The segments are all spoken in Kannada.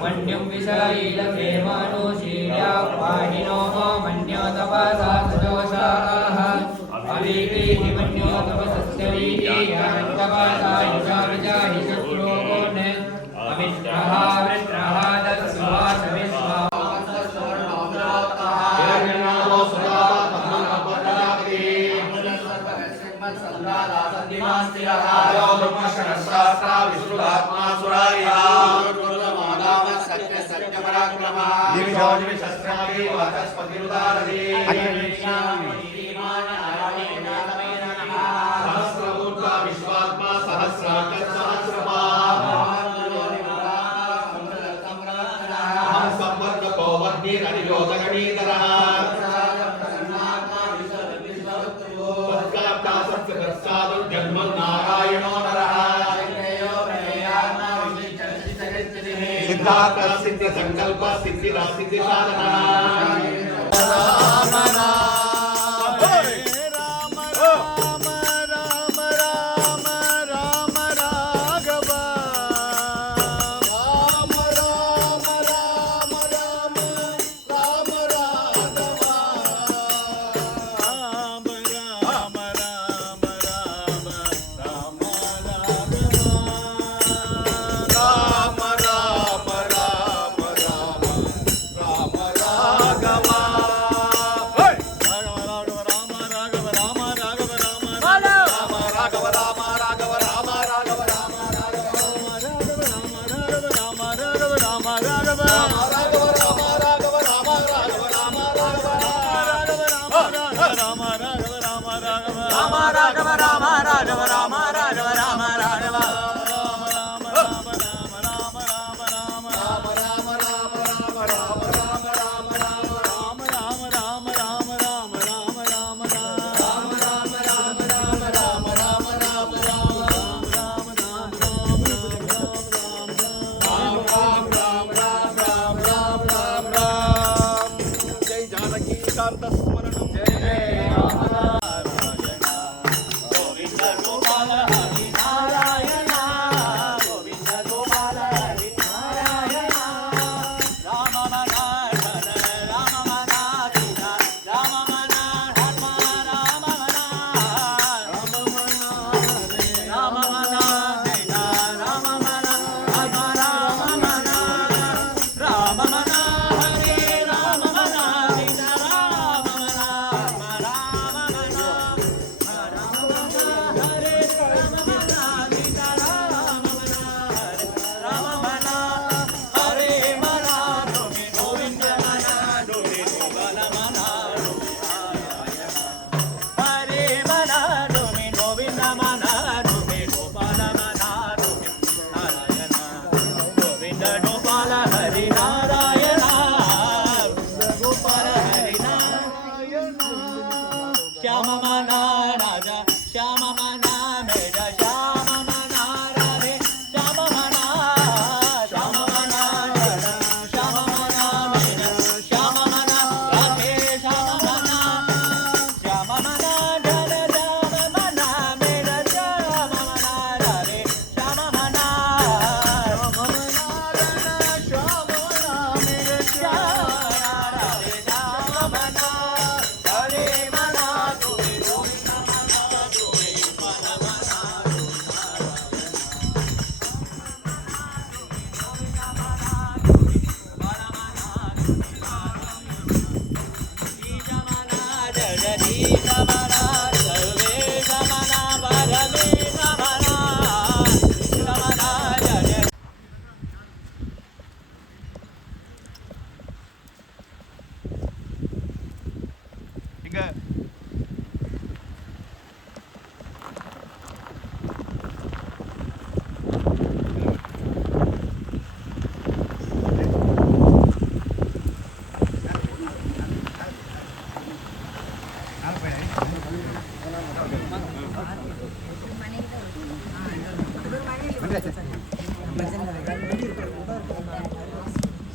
मन्यं विषयीलमेवानो शील्या पाणिनो मन्यो तपसा सजोषाः अवीक्रीति मन्यो तपसस्य वीर्यान्तपसा युषाविजाहि शत्रुगुण अमित्रः वृत्रः तत्सुवास विश्वा सिद्ध संकल्प सिद्धि सिद्धि साधना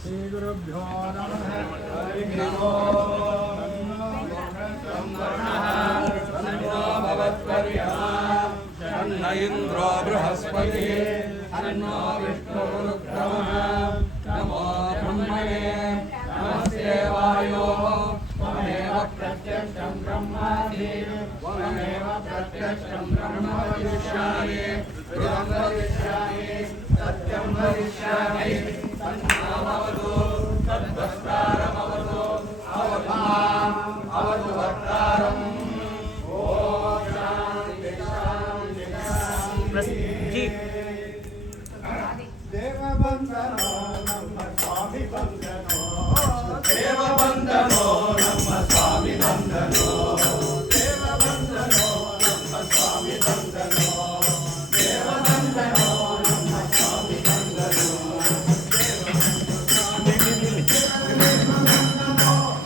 ಶ್ರೀ ಗುರುಭ್ಯೋ ನಮಃ. ತನ್ನ ಇಂದ್ರೋ ಬೃಹಸ್ಪತಿ ತನ್ನೋ ವಿಷ್ಣುರುಕ್ರಮಃ. ನಮೋ ಬ್ರಹ್ಮಣೇ ನಮಸ್ತೆ ವಾಯೋ ತ್ವಮೇವ ಪ್ರತ್ಯಕ್ಷಂ ಬ್ರಹ್ಮಾಸಿ ತ್ವಮೇವ ಪ್ರತ್ಯಕ್ಷಂ ಬ್ರಹ್ಮ ವದಿಷ್ಯಾಮಿ ತ್ವಂ ವದಿಷ್ಯಾಮಿ ಸತ್ಯಂ ವದಿಷ್ಯಾಮಿ ತನ್ಮಾಮವತು ತದ್ವಕ್ತಾರಮವತು ಅವತು ಮಾಂ ಅವತು ವಕ್ತಾರಂ. ಓಂ ಶಾಂತಿ ಶಾಂತಿ ಶಾಂತಿ. ದೇವಬಂಧನೋ ನಮ್ಮ ಸ್ವಾಮಿ ಬಂಧನೋ ದೇವಬಂಧನೋ ನಮ್ಮ ಸ್ವಾಮಿ ಬಂಧನೋ ದೇವಬಂಧನೋ ನಮ್ಮ ಸ್ವಾಮಿ ಬಂಧನೋ ದೇವಬಂಧನೋ ನಮ್ಮ ಸ್ವಾಮಿ ಬಂಧನೋ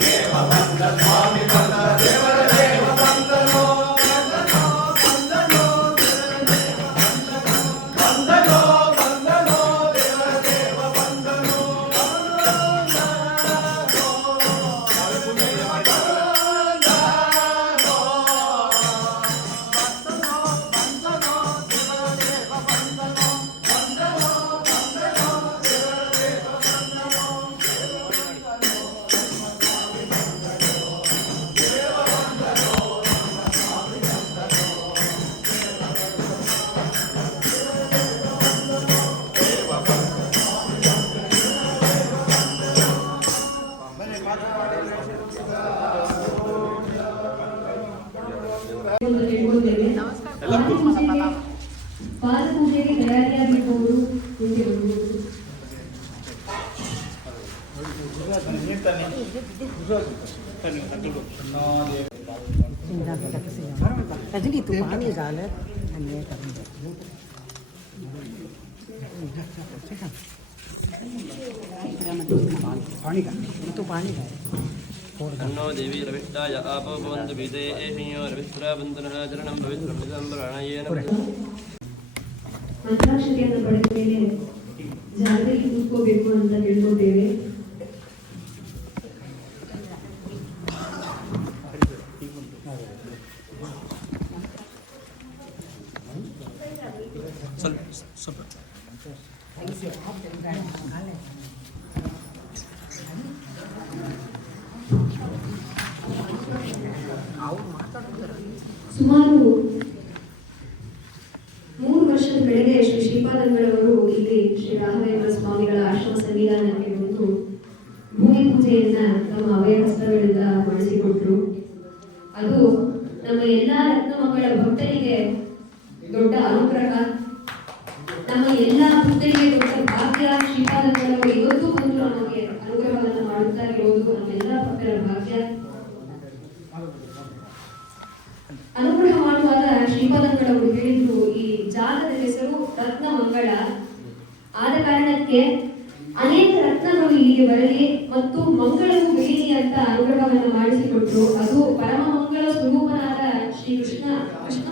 ದೇವಬಂಧ ಸ್ವಾಮಿ ಬಂಧ ದೇವರ ದೇವಬಂಧನೋ ಪಾದಪೂಜೆಗೆ ತಯಾರಿಯಾಗಿರುವವರು ಮುಂದೆ ಬರುವುದು. Jadi itu panik jalan, hanya kerja. पानी का itu पानी का अन्नो देवी रविष्टाय आपो भवन्तु विदे एहियो रविस्त्रा बन्धनः चरणं पवित्रमिदं प्राणायेन ಮಂತ್ರಾಕ್ಷತೆಯನ್ನು ಪಡೆದ ಮೇಲೆ ಜಾಗದಲ್ಲಿ ಕೂತ್ಕೋಬೇಕು ಅಂತ ತಿಳ್ಕೊತೇವೆ. ಸುಮಾರು 3 ವರ್ಷದ ಕೆಳಗೆ ಶ್ರೀ ಶ್ರೀಪಾದಂಗಳವರು ಇಲ್ಲಿ ಶ್ರೀ ರಾಘವೇಂದ್ರ ಸ್ವಾಮಿಗಳ ಆಶ್ರಮ ಸನ್ನಿಧಾನಕ್ಕೆ ಬಂದು ಭೂಮಿ ಪೂಜೆಯನ್ನ ತಮ್ಮ ಅವಯ ಹಸ್ತಗಳಿಂದ ಮಾಡಿಸಿಕೊಟ್ರು. ಅದು ನಮ್ಮ ಎಲ್ಲಾ ರತ್ನಮಗಳ ಭಕ್ತರಿಗೆ ದೊಡ್ಡ ಅನುಗ್ರಹ, ನಮ್ಮ ಎಲ್ಲಾ ಭಕ್ತರಿಗೆ ದೊಡ್ಡ ಭಾಗ್ಯ. ಶ್ರೀಪಾದಂಗಳವರು ಇವತ್ತು ಬಂದು ನಮಗೆ ಅನುಗ್ರಹವನ್ನು ಮಾಡುತ್ತಾ ಇರೋದು ನಮ್ಮೆಲ್ಲ ಭಕ್ತರ ಭಾಗ್ಯ. ಅನುಗ್ರಹ ಮಾಡುವಾಗ ಶ್ರೀಪಾದಂಗಳವರು ಹೇಳಿದ್ರು, ಈ ಜಾಗದ ಹೆಸರು ರತ್ನ ಮಂಗಳ. ಆದ ಕಾರಣಕ್ಕೆ ಅನೇಕ ರತ್ನಗಳು ಇಲ್ಲಿಗೆ ಬರಲಿ ಮತ್ತು ಮಂಗಳವು ಬೆಳೀಲಿ ಅಂತ ಅನುಗ್ರಹವನ್ನು ಮಾಡಿಸಿಕೊಟ್ರು. ಅದು ಪರಮ ಮಂಗಳ ಸ್ವರೂಪನಾದ ಶ್ರೀ ಕೃಷ್ಣ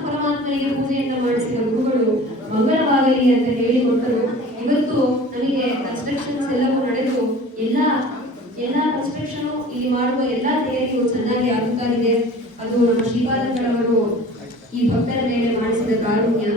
ಪರಮಾತ್ಮನಿಗೆ ಪೂಜೆಯನ್ನ ಮಾಡಿಸಿದ ಗುರುಗಳು ಮಂಗಳವಾಗಲಿ ಅಂತ ಹೇಳಿಕೊಟ್ಟರು. ಇವತ್ತು ನಮಗೆ ಕನ್ಸ್ಟ್ರಕ್ಷನ್ಸ್ ಎಲ್ಲವೂ ನಡೆದು ಎಲ್ಲಾ ಕನ್ಸ್ಟ್ರಕ್ಷನ್ ಇಲ್ಲಿ ಮಾಡುವ ಎಲ್ಲಾ ತಯಾರಿಗಳು ಚೆನ್ನಾಗಿ ಆಗುತ್ತಾ ಇದೆ. ಅದು ನಮ್ಮ ಶ್ರೀಪಾದಂಗಳವರು ಈ ಭಕ್ತರ ಮೇಲೆ ಮಾಡಿಸಿದ ಕಾರುಣ್ಯ.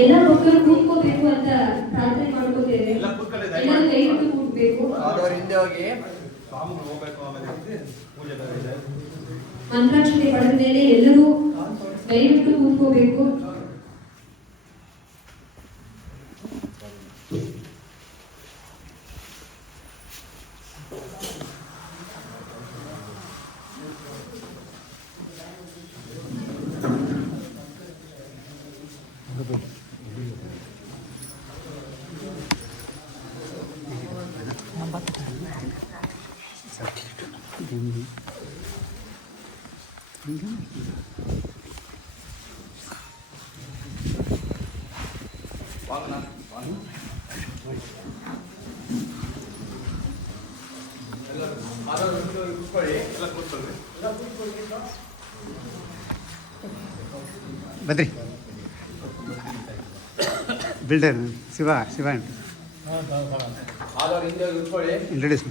ಎಲ್ಲ ಭಕ್ತರು ಕೂತ್ಕೋಬೇಕು ಅಂತ ಪ್ರಾರ್ಥನೆ ಮಾಡ್ಕೋತೇವೆ. ಎಲ್ಲರೂ ಕೈಗಿಟ್ಟು ಕೂತ್ಬೇಕು. ಮಂತ್ರಾಕ್ಷತೆ ಪಡೆದ ಮೇಲೆ ಎಲ್ಲರೂ ಕೈಬಿಟ್ಟು ಕೂತ್ಕೋಬೇಕು. ಬದ್ರಿ ಬಿಲ್ಡರ್ ಶಿವ ಇಂಟ್ರೊಡ್ಯೂಸ್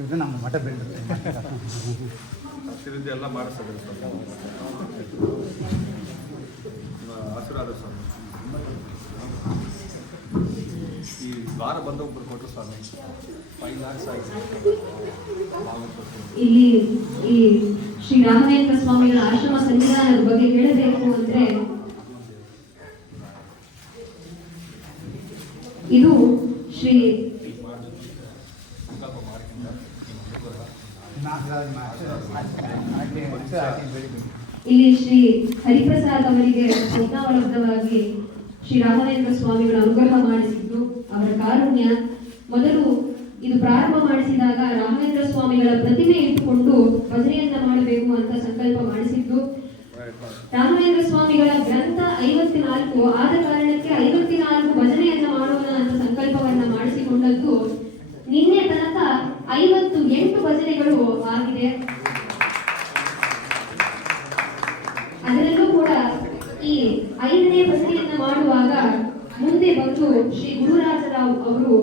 ಇದು ನಮ್ಮ ಮಠ ಬಿಲ್ಡರ್ ಅಭಿವೃದ್ಧಿ ಎಲ್ಲ ಮಾಡಿಸ್ತಾರೆ ಆಶೀರ್ವಾದ ಸ್ವಾಮಿ. ಈ ದ್ವಾರ ಬಂದು ಒಬ್ಬರು ಕೊಟ್ಟರು ಸ್ವಾಮಿ 5 lakhs ಆಯ್ತು. ಇಲ್ಲಿ ಈ ಶ್ರೀ ರಾಘವೇಂದ್ರ ಸ್ವಾಮಿಗಳ ಆಶ್ರಮ ಸನ್ನಿಧಾನದ ಬಗ್ಗೆ ಹೇಳಬೇಕು ಅಂದ್ರೆ ಇದು ಶ್ರೀ ಇಲ್ಲಿ ಶ್ರೀ ಹರಿಪ್ರಸಾದ್ ಅವರಿಗೆ ಸ್ವಪ್ನಾವಲಬ್ಧವಾಗಿ ಶ್ರೀ ರಾಘವೇಂದ್ರ ಸ್ವಾಮಿಗಳ ಅನುಗ್ರಹ ಮಾಡಿಸಿದ್ದು ಅವರ ಕಾರುಣ್ಯ. ಮೊದಲು ಇದು ಪ್ರಾರಂಭ ಮಾಡಿಸಿದಾಗ ರಾಘವೇಂದ್ರ ಸ್ವಾಮಿಗಳ ಪ್ರತಿಮೆ ಇಟ್ಟುಕೊಂಡು ಭಜನೆಯನ್ನ ಮಾಡಬೇಕು ಅಂತ ಸಂಕಲ್ಪ ಮಾಡಿಸಿದ್ದು. ರಾಘವೇಂದ್ರ ಸ್ವಾಮಿಗಳ ಗ್ರಂಥ 54 ಆದ ಕಾರಣಕ್ಕೆ 54 ಭಜನೆಯನ್ನ ಮಾಡೋಣ ಅಂತ ಸಂಕಲ್ಪವನ್ನ ಮಾಡಿಸಿಕೊಂಡದ್ದು. ನಿನ್ನೆ ತನಕ 58 ಭಜನೆಗಳು ಆಗಿದೆ. ಅದರಲ್ಲೂ ಕೂಡ ಈ 5ನೇ ಭಜನೆಯನ್ನ ಮಾಡುವಾಗ ಮುಂದೆ ಬಂದು ಶ್ರೀ ಗುರುರಾಜರಾವ್ ಅವರು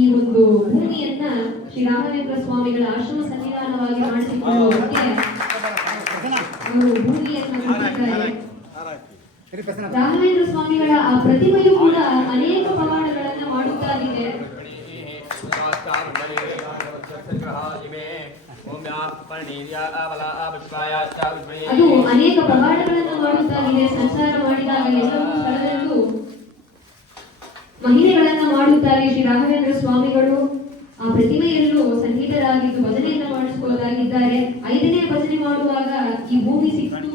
ಈ ಒಂದು ಭೂಮಿಯನ್ನ ಶ್ರೀ ರಾಘವೇಂದ್ರ ಸ್ವಾಮಿಗಳ ಆಶ್ರಮ ಸನ್ನಿಧಾನವಾಗಿ ಮಾಡಿಸಿಕೊಳ್ಳುವುದಕ್ಕೆ ಅವರು ಭೂಮಿಯನ್ನು ಕೊಟ್ಟಿದ್ದಾರೆ. ರಾಘವೇಂದ್ರ ಸ್ವಾಮಿಗಳ ಆ ಪ್ರತಿಮೆಯು ಕೂಡ ಅನೇಕ ಪವಾಡಗಳನ್ನ ಮಾಡುತ್ತಾಗಿದೆ. ಅದು ಅನೇಕ ಪವಾಡಗಳನ್ನು ಮಾಡುತ್ತಾಗಿದೆ. ಸಂಚಾರ ಮಾಡಿದಾಗ ಎಲ್ಲವೂ ಸ್ಥಳದಲ್ಲೂ ಮಹಿಳೆಗಳನ್ನ ಮಾಡುತ್ತಾರೆ ಶ್ರೀ ರಾಘವೇಂದ್ರ ಸ್ವಾಮಿಗಳು. ಆ ಪ್ರತಿಮೆಯಲ್ಲೂ ಸಂಗೀತರಾಗಿದ್ದು ಭಜನೆಯನ್ನ ಮಾಡಿಸಿಕೊಳ್ಳಲಾಗಿದ್ದಾರೆ. 5ನೇ ಭಜನೆ ಮಾಡುವಾಗ ಈ ಭೂಮಿ ಸಿಕ್ತು.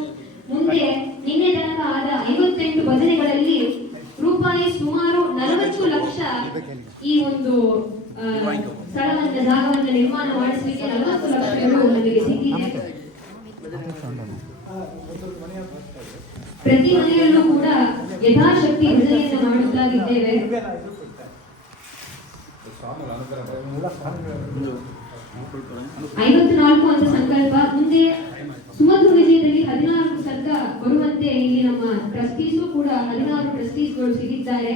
ಮುಂದೆ ನಿನ್ನೆ ತನಕ ಆದ 58 ಭಜನೆಗಳಲ್ಲಿ ರೂಪಾಯಿ ಸುಮಾರು 40 ಲಕ್ಷ ಈ ಒಂದು ಸ್ಥಳವನ್ನ ಜಾಗವನ್ನ ನಿರ್ಮಾಣ ಮಾಡಿಸಲಿಕ್ಕೆ 40 ಲಕ್ಷಗಳು ನಮಗೆ ಸಿಕ್ಕಿದೆ. ಪ್ರತಿ ಮನೆಯಲ್ಲೂ ಕೂಡ ಯಥಾಶಕ್ತಿ ಭಜನೆಯನ್ನು ಮಾಡುತ್ತಾಗಿದ್ದೇವೆ. 54 ಅಂತ ಸಂಕಲ್ಪ. ಮುಂದೆ ಸುಮಧುರ ವಿಜಯದಲ್ಲಿ 14 ಸರ್ಗ ಬರುವಂತೆ ಇಲ್ಲಿ ನಮ್ಮ ಟ್ರಸ್ಟೀಸು ಕೂಡ 16 ಟ್ರಸ್ಟೀಸ್ಗಳು ಸಿಗಿದ್ದಾರೆ.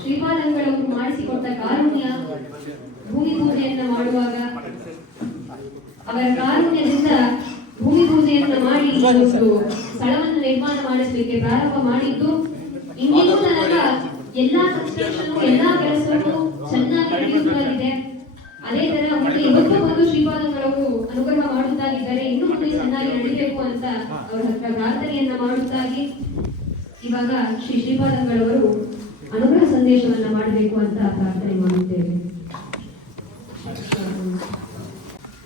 ಶ್ರೀಪಾದಂಗಳವರು ಮಾಡಿಸಿಕೊಟ್ಟ ಕಾರುಣ್ಯ, ಭೂಮಿ ಪೂಜೆಯನ್ನ ಮಾಡುವಾಗ ಅವರ ಕಾರುಣ್ಯದಿಂದ ಭೂಮಿ ಪೂಜೆಯನ್ನ ಮಾಡಿ ಈ ಒಂದು ಸ್ಥಳವನ್ನು ನಿರ್ಮಾಣ ಮಾಡಿಸಲಿಕ್ಕೆ ಪ್ರಾರಂಭ ಮಾಡಿದ್ದು. ಇಂದಿಗೂ ತನಕ ಎಲ್ಲಾ ಕನ್ಸ್ಟ್ರಕ್ಷನ್ ಎಲ್ಲಾ ಕೆಲಸಗಳು ಚೆನ್ನಾಗಿ ನಡೆಯುತ್ತಾಗಿದೆ. ಅದೇ ತರ ಮುಂದೆ ಇವತ್ತು ಬಂದು ಶ್ರೀಪಾದಂಗಳವರು ಅನುಗ್ರಹ ಮಾಡುತ್ತಾಗಿದ್ದಾರೆ. ಇನ್ನು ಮುಂದೆ ಚೆನ್ನಾಗಿ ನಡೀಬೇಕು ಅಂತ ಅವರ ಹತ್ರ ಪ್ರಾರ್ಥನೆಯನ್ನ ಮಾಡುತ್ತಾಗಿ ಇವಾಗ ಶ್ರೀಪಾದಂಗಳವರು ಅನುಗ್ರಹ ಸಂದೇಶವನ್ನ ಮಾಡಬೇಕು ಅಂತ ಪ್ರಾರ್ಥನೆ ಮಾಡುತ್ತೇವೆ.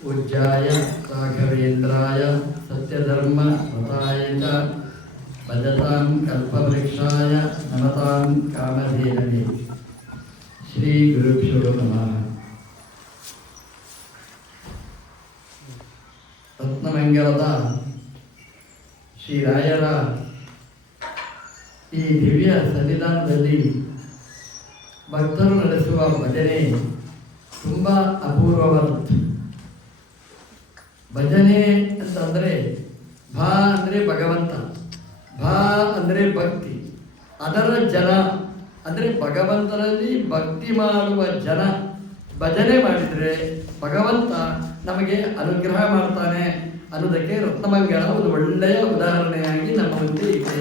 ಪೂಜ್ಯಾಯ ರಾಘವೇಂದ್ರಾಯ ಸತ್ಯಧರ್ಮ ರತಾಯ ಚ ಭಜತಾಂ ಕಲ್ಪವೃಕ್ಷಾಯ ನಮತಾಂ ಕಾಮಧೇನವೇ. ಶ್ರೀ ಗುರುಭ್ಯೋ ನಮಃ. ರತ್ನಮಂಗಲದ ಶ್ರೀರಾಯರ ಈ ದಿವ್ಯ ಸನ್ನಿಧಾನದಲ್ಲಿ ಭಕ್ತರು ನಡೆಸುವ ಭಜನೆ ತುಂಬ ಅಪೂರ್ವವಾದದ್ದು. ಭಜನೆ ಅಂತಂದರೆ ಭಾ ಅಂದರೆ ಭಗವಂತ, ಭಾ ಅಂದರೆ ಭಕ್ತಿ, ಅದರ ಜನ ಅಂದರೆ ಭಗವಂತನಲ್ಲಿ ಭಕ್ತಿ ಮಾಡುವ ಜನ ಭಜನೆ ಮಾಡಿದರೆ ಭಗವಂತ ನಮಗೆ ಅನುಗ್ರಹ ಮಾಡ್ತಾನೆ ಅನ್ನೋದಕ್ಕೆ ರತ್ನಮಂಗಳ ಒಂದು ಒಳ್ಳೆಯ ಉದಾಹರಣೆಯಾಗಿ ನಮ್ಮ ಮುಂದೆ ಇದೆ.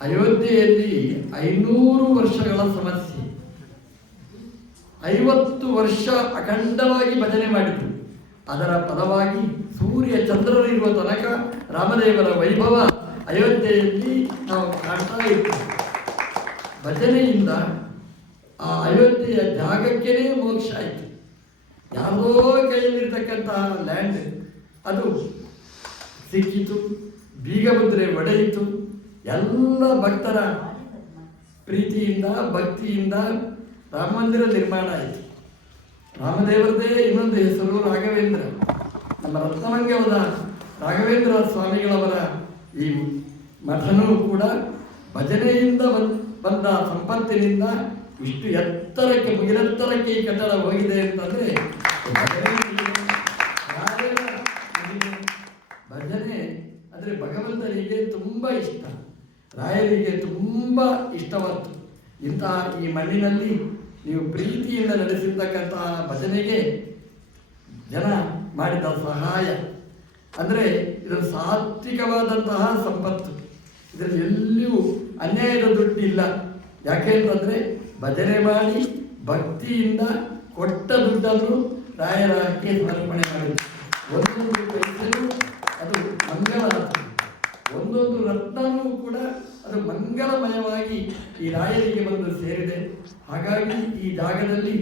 ಅಯೋಧ್ಯೆಯಲ್ಲಿ 500 ವರ್ಷಗಳ ಸಮಸ್ಯೆ, 50 ವರ್ಷ ಅಖಂಡವಾಗಿ ಭಜನೆ ಮಾಡಿತು. ಅದರ ಫಲವಾಗಿ ಸೂರ್ಯ ಚಂದ್ರರಿರುವ ತನಕ ರಾಮದೇವರ ವೈಭವ ಅಯೋಧ್ಯೆಯಲ್ಲಿ ನಾವು ಕಾಣ್ತಾ ಇರ್ತೇವೆ. ಭಜನೆಯಿಂದ ಆ ಅಯೋಧ್ಯೆಯ ಜಾಗಕ್ಕೇ ಮೋಕ್ಷ ಆಯಿತು. ಯಾವುದೋ ಕೈಯಲ್ಲಿರ್ತಕ್ಕಂತಹ ಲ್ಯಾಂಡ್ ಅದು ಸಿಕ್ಕಿತು, ಬೀಗ ಮುದ್ರೆ ಒಡೆಯಿತು. ಎಲ್ಲ ಭಕ್ತರ ಪ್ರೀತಿಯಿಂದ ಭಕ್ತಿಯಿಂದ ರಾಮ ಮಂದಿರ ನಿರ್ಮಾಣ ಆಯಿತು. ರಾಮದೇವರದೇ ಇನ್ನೊಂದು ಹೆಸರು ರಾಘವೇಂದ್ರ. ನಮ್ಮ ರತ್ನಮಂಗವದ ರಾಘವೇಂದ್ರ ಸ್ವಾಮಿಗಳವರ ಈ ಮಠನೂ ಕೂಡ ಭಜನೆಯಿಂದ ಬಂದ ಸಂಪತ್ತಿನಿಂದ ಇಷ್ಟು ಎತ್ತರಕ್ಕೆ ಮುಗಿಲೆತ್ತರಕ್ಕೆ ಈ ಕಟ್ಟಡ ಹೋಗಿದೆ ಅಂತಂದರೆ ಭಜನೆ ಅಂದರೆ ಭಗವಂತನಿಗೆ ತುಂಬ ಇಷ್ಟ, ರಾಯರಿಗೆ ತುಂಬ ಇಷ್ಟವಾಯಿತು. ಇಂತಹ ಈ ಮಣ್ಣಿನಲ್ಲಿ ನೀವು ಪ್ರೀತಿಯಿಂದ ನಡೆಸಿರ್ತಕ್ಕಂತಹ ಭಜನೆಗೆ ಜನ ಮಾಡಿದ ಸಹಾಯ ಅಂದರೆ ಇದು ಸಾತ್ವಿಕವಾದಂತಹ ಸಂಪತ್ತು. ಇದರಲ್ಲಿ ಎಲ್ಲಿಯೂ ಅನ್ಯಾಯದ ದುಡ್ಡಿಲ್ಲ. ಯಾಕೆ ಅಂತಂದರೆ ಭಜನೆ ಮಾಡಿ ಭಕ್ತಿಯಿಂದ ಕೊಟ್ಟ ದುಡ್ಡನ್ನು ರಾಯರಕ್ಕೆ ಸಮರ್ಪಣೆ ಮಾಡಿದ್ರು. ಒಂದೊಂದು ಪೈಸೆಯೂ ಅದು ಮಂಗಲ, ಒಂದೊಂದು ರತ್ನವೂ ಕೂಡ ಅದು ಮಂಗಲಮಯವಾಗಿ ಈ ರಾಯರಿಗೆ ಬಂದು ಸೇರಿದೆ. ಹಾಗಾಗಿ ಈ ಜಾಗದಲ್ಲಿ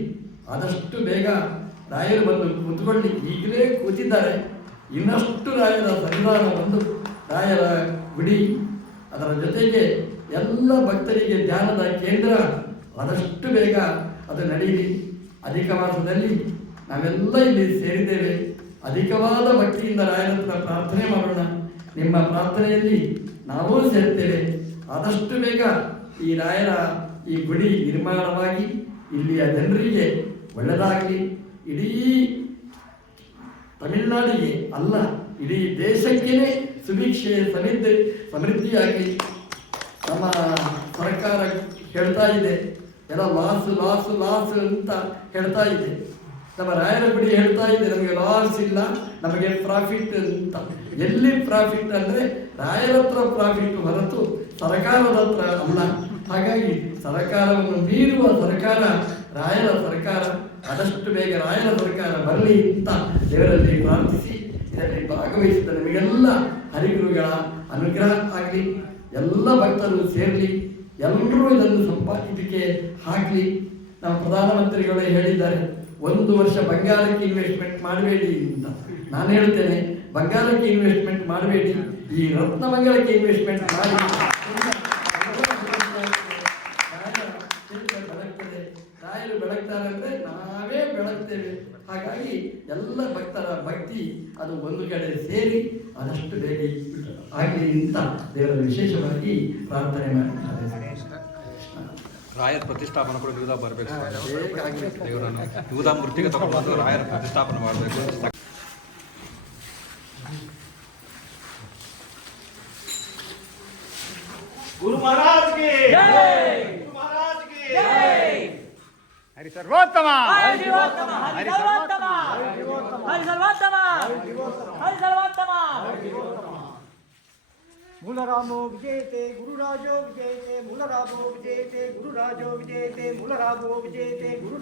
ಆದಷ್ಟು ಬೇಗ ರಾಯರು ಬಂದು ಕೂತ್ಕೊಳ್ಳಿ, ಈಗಲೇ ಕೂತಿದ್ದಾರೆ. ಇನ್ನಷ್ಟು ರಾಯರ ಸನ್ನಿಧಾನ ಬಂದು ರಾಯರ ಗುಡಿ, ಅದರ ಜೊತೆಗೆ ಎಲ್ಲ ಭಕ್ತರಿಗೆ ಧ್ಯಾನದ ಕೇಂದ್ರ ಆದಷ್ಟು ಬೇಗ ಅದು ನಡೆಯಲಿ. ಅಧಿಕ ಮಾಸದಲ್ಲಿ ನಾವೆಲ್ಲ ಇಲ್ಲಿ ಸೇರಿದ್ದೇವೆ. ಅಧಿಕವಾದ ಭಕ್ತಿಯಿಂದ ರಾಯರ ಹತ್ರ ಪ್ರಾರ್ಥನೆ ಮಾಡೋಣ. ನಿಮ್ಮ ಪ್ರಾರ್ಥನೆಯಲ್ಲಿ ನಾವೂ ಸೇರ್ತೇವೆ. ಆದಷ್ಟು ಬೇಗ ಈ ರಾಯರ ಈ ಗುಡಿ ನಿರ್ಮಾಣವಾಗಿ ಇಲ್ಲಿಯ ಜನರಿಗೆ ಒಳ್ಳೆಯದಾಗಲಿ. ಇಡೀ ತಮಿಳುನಾಡಿಗೆ ಅಲ್ಲ, ಇಡೀ ದೇಶಕ್ಕೇ ಸುಭಿಕ್ಷೆ ಸಮೃದ್ಧಿಯಾಗಲಿ. ನಮ್ಮ ಸರ್ಕಾರ ಹೇಳ್ತಾ ಇದೆ ಎಲ್ಲ ಲಾಸು ಲಾಸು ಲಾಸು ಅಂತ ಹೇಳ್ತಾ ಇದೆ. ನಮ್ಮ ರಾಯರ ಗುಡಿ ಹೇಳ್ತಾ ಇದೆ ನಮಗೆ ಲಾಸ್ ಇಲ್ಲ, ನಮಗೆ ಪ್ರಾಫಿಟ್ ಅಂತ. ಎಲ್ಲಿ ಪ್ರಾಫಿಟ್ ಅಂದರೆ ರಾಯರ ಹತ್ರ ಪ್ರಾಫಿಟ್ ಹೊರತು ಸರ್ಕಾರದ ಹತ್ರ ಅಲ್ಲ. ಹಾಗಾಗಿ ಸರ್ಕಾರವನ್ನು ಮೀರುವ ಸರ್ಕಾರ ರಾಯರ ಸರ್ಕಾರ. ಆದಷ್ಟು ಬೇಗ ರಾಯರ ಸರ್ಕಾರ ಬರಲಿ ಅಂತ ದೇವರಲ್ಲಿ ಪ್ರಾರ್ಥಿಸಿ ಇದರಲ್ಲಿ ಭಾಗವಹಿಸಿದ ನಿಮಗೆಲ್ಲ ಹರಿಗುರುಗಳ ಅನುಗ್ರಹ ಆಗಲಿ. ಎಲ್ಲ ಭಕ್ತರು ಸೇರಲಿ, ಎಲ್ಲರೂ ಇದನ್ನು ಇದಕ್ಕೆ ಹಾಕಲಿ. ನಮ್ಮ ಪ್ರಧಾನಮಂತ್ರಿಗಳೇ ಹೇಳಿದ್ದಾರೆ 1 ವರ್ಷ ಬಂಗಾರಕ್ಕೆ ಇನ್ವೆಸ್ಟ್ಮೆಂಟ್ ಮಾಡಬೇಡಿ ಅಂತ. ನಾನು ಹೇಳ್ತೇನೆ, ಬಂಗಾರಕ್ಕೆ ಇನ್ವೆಸ್ಟ್ಮೆಂಟ್ ಮಾಡಬೇಡಿ, ಈ ರತ್ನಮಂಗಲಕ್ಕೆ ಇನ್ವೆಸ್ಟ್ಮೆಂಟ್ ಮಾಡಿ. ಬೆಳಗ್ತದೆ, ರಾಯರು ಬೆಳಗ್ತಾರೆ ಅಂದರೆ ನಾವೇ ಬೆಳಗ್ತೇವೆ. ಹಾಗಾಗಿ ಎಲ್ಲ ಭಕ್ತರ ಭಕ್ತಿ ಅದು ಒಂದು ಕಡೆ ಸೇರಿ ಆದಷ್ಟು ಬೇಗ ಆಗಲಿ ಅಂತ ದೇವರ ವಿಶೇಷವಾಗಿ ಪ್ರಾರ್ಥನೆ ಮಾಡ್ತಾರೆ. ರಾಯರ ಪ್ರತಿಷ್ಠಾಪನೆ ಕೂಡ ವಿವಿಧ ಬರಬೇಕು. ದೇವರನ್ನು ವಿವಿಧ ಮೂರ್ತಿಗೆ ತಗೊಂಡು ರಾಯರ ಪ್ರತಿಷ್ಠಾಪನೆ ಮಾಡಬೇಕು. गुरु महाराज की जय, गुरु महाराज की जय। हरि सर्वोत्तम, हरि सर्वोत्तम, हरि सर्वोत्तम, हरि सर्वोत्तम, हरि सर्वोत्तम। मूलरामो विजयते गुरुराजो विजयते, मूलरामो विजयते गुरुराजो विजयते, मूलरामो विजयते गुरु।